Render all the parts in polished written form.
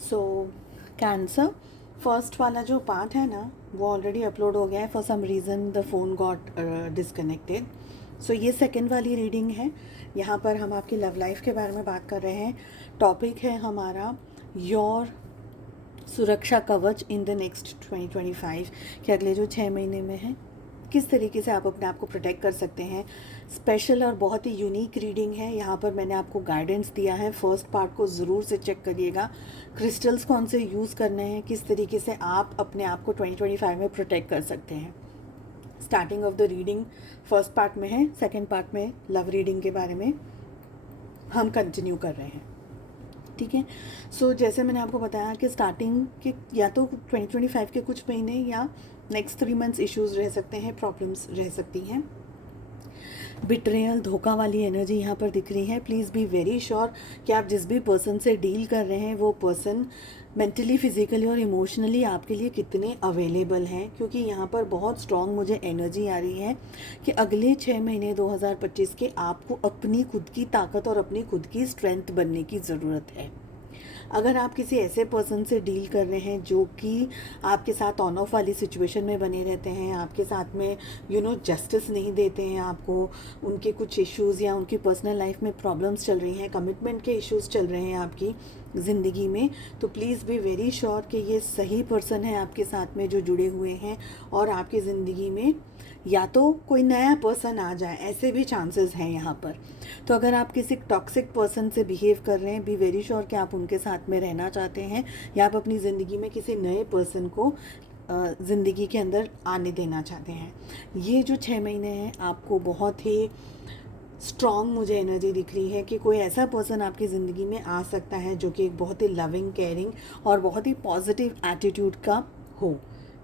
सो cancer first वाला जो part है ना वो ऑलरेडी अपलोड हो गया है. For some reason the phone got disconnected. So ये सेकेंड वाली रीडिंग है. यहाँ पर हम आपकी लव लाइफ के बारे में बात कर रहे हैं. टॉपिक है हमारा योर सुरक्षा कवच इन द नेक्स्ट 2025 कि अगले जो 6 महीने में है किस तरीके से आप अपने आप को प्रोटेक्ट कर सकते हैं. स्पेशल और बहुत ही यूनिक रीडिंग है. यहाँ पर मैंने आपको गाइडेंस दिया है. फर्स्ट पार्ट को ज़रूर से चेक करिएगा. क्रिस्टल्स कौन से यूज़ करने हैं, किस तरीके से आप अपने आप को 2025 में प्रोटेक्ट कर सकते हैं. Starting of the reading first part में है. सेकेंड पार्ट में लव रीडिंग के बारे में हम कंटिन्यू कर रहे हैं. ठीक है. सो जैसे मैंने आपको बताया कि स्टार्टिंग के या तो 2025 के कुछ महीने या नेक्स्ट 3 मंथ्स इश्यूज़ रह सकते हैं, प्रॉब्लम्स रह सकती हैं. बिट्रेयल, धोखा वाली एनर्जी यहाँ पर दिख रही है. प्लीज़ बी वेरी श्योर कि आप जिस भी पर्सन से डील कर रहे हैं वो पर्सन मेंटली, फिजिकली और इमोशनली आपके लिए कितने अवेलेबल हैं, क्योंकि यहाँ पर बहुत स्ट्रॉन्ग मुझे एनर्जी आ रही है कि अगले 6 महीने 2025 के आपको अपनी खुद की ताकत और अपनी खुद की स्ट्रेंथ बनने की ज़रूरत है. अगर आप किसी ऐसे पर्सन से डील कर रहे हैं जो कि आपके साथ ऑन ऑफ वाली सिचुएशन में बने रहते हैं, आपके साथ में जस्टिस नहीं देते हैं आपको, उनके कुछ इश्यूज़ या उनकी पर्सनल लाइफ में प्रॉब्लम्स चल रही हैं, कमिटमेंट के इश्यूज़ चल रहे हैं आपकी ज़िंदगी में, तो प्लीज़ बी वेरी श्योर कि ये सही पर्सन है आपके साथ में जो जुड़े हुए हैं. और आपकी ज़िंदगी में या तो कोई नया पर्सन आ जाए, ऐसे भी चांसेस हैं यहाँ पर. तो अगर आप किसी टॉक्सिक पर्सन से बिहेव कर रहे हैं, बी वेरी श्योर कि आप उनके साथ में रहना चाहते हैं या आप अपनी ज़िंदगी में किसी नए पर्सन को ज़िंदगी के अंदर आने देना चाहते हैं. ये जो 6 महीने हैं आपको बहुत ही स्ट्रॉन्ग मुझे एनर्जी दिख रही है कि कोई ऐसा पर्सन आपकी ज़िंदगी में आ सकता है जो कि एक बहुत ही लविंग, केयरिंग और बहुत ही पॉजिटिव एटीट्यूड का हो.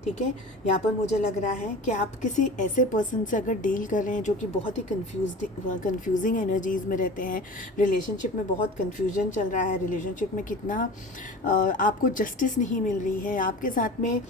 ठीक है. यहाँ पर मुझे लग रहा है कि आप किसी ऐसे पर्सन से अगर डील कर रहे हैं जो कि बहुत ही कंफ्यूजिंग एनर्जीज़ में रहते हैं, रिलेशनशिप में बहुत कंफ्यूजन चल रहा है, रिलेशनशिप में कितना आपको जस्टिस नहीं मिल रही है, आपके साथ में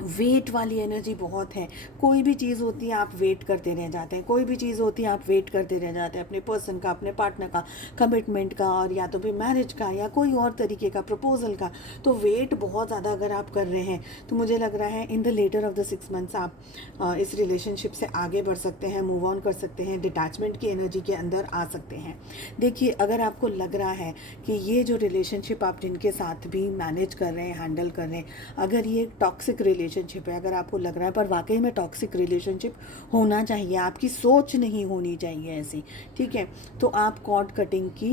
वेट वाली एनर्जी बहुत है. कोई भी चीज़ होती है आप वेट करते रह जाते हैं, कोई भी चीज़ होती है आप वेट करते रह जाते हैं अपने पर्सन का, अपने पार्टनर का, कमिटमेंट का, और या तो फिर मैरिज का या कोई और तरीके का प्रपोजल का. तो वेट बहुत ज़्यादा अगर आप कर रहे हैं तो मुझे लग रहा है in the latter of the 6 months आप इस रिलेशनशिप से आगे बढ़ सकते हैं, मूव ऑन कर सकते हैं, डिटैचमेंट की एनर्जी के अंदर आ सकते हैं. देखिए, अगर आपको लग रहा है कि ये जो रिलेशनशिप आप जिनके साथ भी मैनेज कर रहे हैं, हैंडल कर रहे हैं, अगर ये टॉक्सिक रिलेशनशिप है, अगर आपको लग रहा है पर वाकई में टॉक्सिक रिलेशनशिप होना चाहिए, आपकी सोच नहीं होनी चाहिए ऐसी, ठीक है, तो आप कॉर्ड कटिंग की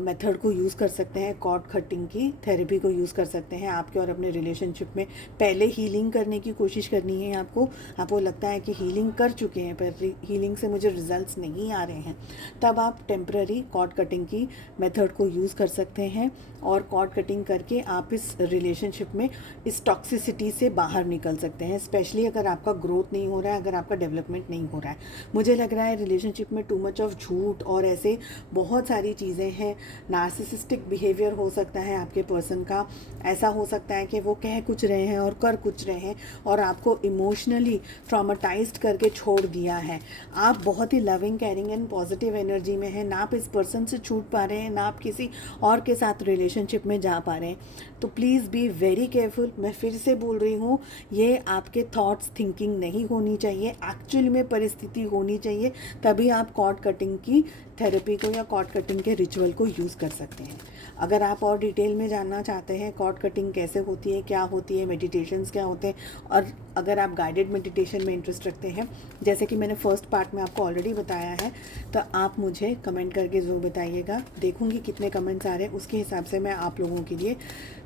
मेथड को यूज़ कर सकते हैं, कॉर्ड कटिंग की थेरेपी को यूज़ कर सकते हैं. आपके और अपने रिलेशनशिप में पहले हीलिंग करने की कोशिश करनी है आपको लगता है कि हीलिंग कर चुके हैं पर हीलिंग से मुझे रिजल्ट्स नहीं आ रहे हैं, तब आप टेम्पररी कॉर्ड कटिंग की मेथड को यूज़ कर सकते हैं. और कॉर्ड कटिंग करके आप इस रिलेशनशिप में इस टॉक्सिसिटी से बाहर निकल सकते हैं. स्पेशली अगर आपका ग्रोथ नहीं हो रहा है, अगर आपका डेवलपमेंट नहीं हो रहा है. मुझे लग रहा है रिलेशनशिप में टू मच ऑफ झूठ और ऐसे बहुत सारी चीज़ें हैं. नार्सिसिस्टिक बिहेवियर हो सकता है आपके पर्सन का. ऐसा हो सकता है कि वो कह कुछ रहे हैं और कर कुछ रहे हैं और आपको इमोशनली ट्रॉमेटाइज्ड करके छोड़ दिया है. आप बहुत ही loving, caring and positive energy में हैं. ना आप इस पर्सन से छूट पा रहे हैं, ना आप किसी और के साथ रिलेशनशिप में जा पा रहे हैं. तो प्लीज़ बी वेरी केयरफुल. मैं फिर से बोल रही हूँ, ये आपके थॉट्स, थिंकिंग नहीं होनी चाहिए, एक्चुअली में परिस्थिति होनी चाहिए. तभी आप कॉर्ड कटिंग की थेरेपी को या कॉर्ड कटिंग के रिचुअल को यूज़ कर सकते हैं. अगर आप और डिटेल में जानना चाहते हैं कॉर्ड कटिंग कैसे होती है, क्या होती है, मेडिटेशंस क्या होते हैं, और अगर आप गाइडेड मेडिटेशन में इंटरेस्ट रखते हैं, जैसे कि मैंने फर्स्ट पार्ट में आपको ऑलरेडी बताया है, तो आप मुझे कमेंट करके ज़रूर बताइएगा. देखूंगी कितने कमेंट्स आ रहे हैं, उसके हिसाब से मैं आप लोगों के लिए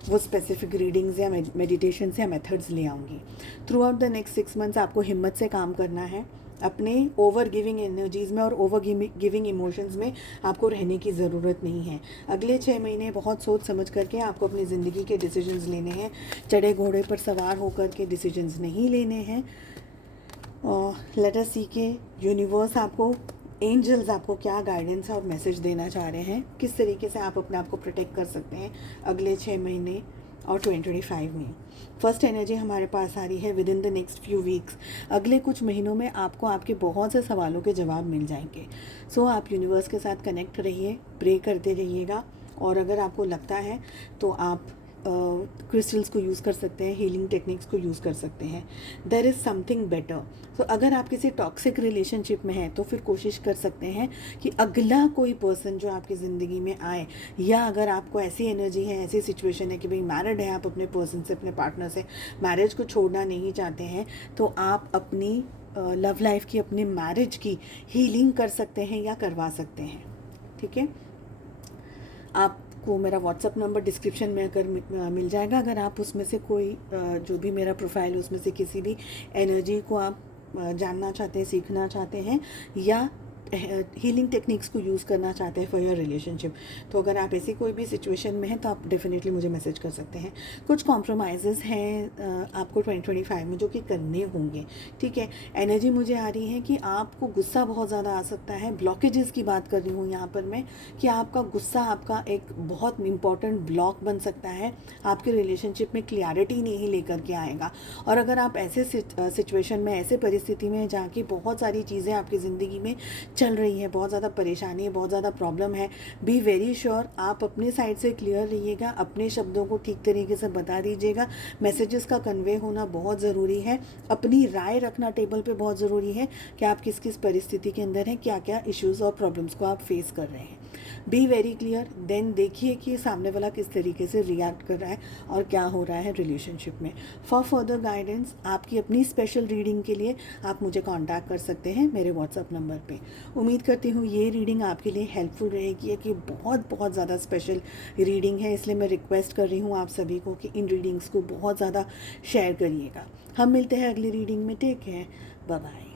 वो स्पेसिफिक रीडिंग्स या मेडिटेशंस या मेथड्स ले आऊँगी. Through out the next 6 months आपको हिम्मत से काम करना है. अपने ओवर गिविंग एनर्जीज़ में और ओवर गिविंग इमोशंस में आपको रहने की ज़रूरत नहीं है. अगले 6 महीने बहुत सोच समझ करके आपको अपनी ज़िंदगी के डिसीजंस लेने हैं. चढ़े घोड़े पर सवार होकर के डिसीजंस नहीं लेने हैं. लेट अस सी के यूनिवर्स आपको, एंजल्स आपको क्या गाइडेंस और मैसेज देना चाह रहे हैं, किस तरीके से आप अपने आप को प्रोटेक्ट कर सकते हैं अगले 6 महीने और 2025 में. फर्स्ट एनर्जी हमारे पास आ रही है with in the next few weeks. अगले कुछ महीनों में आपको आपके बहुत से सवालों के जवाब मिल जाएंगे. सो आप यूनिवर्स के साथ कनेक्ट रहिए, प्रे करते रहिएगा. और अगर आपको लगता है तो आप क्रिस्टल्स को यूज़ कर सकते हैं, हीलिंग टेक्निक्स को यूज़ कर सकते हैं। There is something better. तो अगर आप किसी टॉक्सिक रिलेशनशिप में हैं तो फिर कोशिश कर सकते हैं कि अगला कोई पर्सन जो आपकी ज़िंदगी में आए, या अगर आपको ऐसी एनर्जी है, ऐसी सिचुएशन है कि भाई मैरिड है, आप अपने पर्सन से, अपने पार्टनर से मैरिज को छोड़ना नहीं चाहते हैं, तो आप अपनी लव लाइफ की, अपने मैरिज की हीलिंग कर सकते हैं या करवा सकते हैं। ठीक है, आपको मेरा व्हाट्सअप नंबर डिस्क्रिप्शन में अगर मिल जाएगा। अगर आप उसमें से कोई जो भी मेरा प्रोफाइल है उसमें से किसी भी एनर्जी को आप जानना चाहते हैं, सीखना चाहते हैं, या हीलिंग टेक्निक्स को यूज़ करना चाहते हैं फॉर योर रिलेशनशिप, तो अगर आप ऐसी कोई भी सिचुएशन में हैं तो आप डेफिनेटली मुझे मैसेज कर सकते हैं। कुछ कॉम्प्रोमाइज़ेज़ हैं आपको 2025 में जो कि करने होंगे। ठीक है, एनर्जी मुझे आ रही है कि आपको गुस्सा बहुत ज़्यादा आ सकता है। ब्लॉकेजेस की बात कर रही हूँ यहाँ पर मैं, कि आपका गुस्सा आपका एक बहुत इंपॉर्टेंट ब्लॉक बन सकता है, आपके रिलेशनशिप में क्लियरिटी नहीं लेकर के आएगा। और अगर आप ऐसे सिचुएशन में, ऐसे परिस्थिति में जहाँ की बहुत सारी चीज़ें आपकी ज़िंदगी में चल रही है, बहुत ज़्यादा परेशानी है, बहुत ज़्यादा प्रॉब्लम है, बी वेरी श्योर आप अपने साइड से क्लियर रहिएगा, अपने शब्दों को ठीक तरीके से बता दीजिएगा। मैसेजेस का कन्वे होना बहुत ज़रूरी है, अपनी राय रखना टेबल पे बहुत ज़रूरी है कि आप किस किस परिस्थिति के अंदर हैं, क्या क्या इश्यूज़ और प्रॉब्लम्स को आप फेस कर रहे हैं। बी वेरी क्लियर, देन देखिए कि सामने वाला किस तरीके से रिएक्ट कर रहा है और क्या हो रहा है रिलेशनशिप में। फॉर फर्दर गाइडेंस, आपकी अपनी स्पेशल रीडिंग के लिए आप मुझे कांटेक्ट कर सकते हैं मेरे व्हाट्सएप नंबर पे। उम्मीद करती हूँ ये रीडिंग आपके लिए हेल्पफुल रहेगी, कि बहुत बहुत ज़्यादा स्पेशल रीडिंग है, इसलिए मैं रिक्वेस्ट कर रही हूँ आप सभी को कि इन रीडिंग्स को बहुत ज़्यादा शेयर करिएगा। हम मिलते हैं अगली रीडिंग में। Take care, bye bye.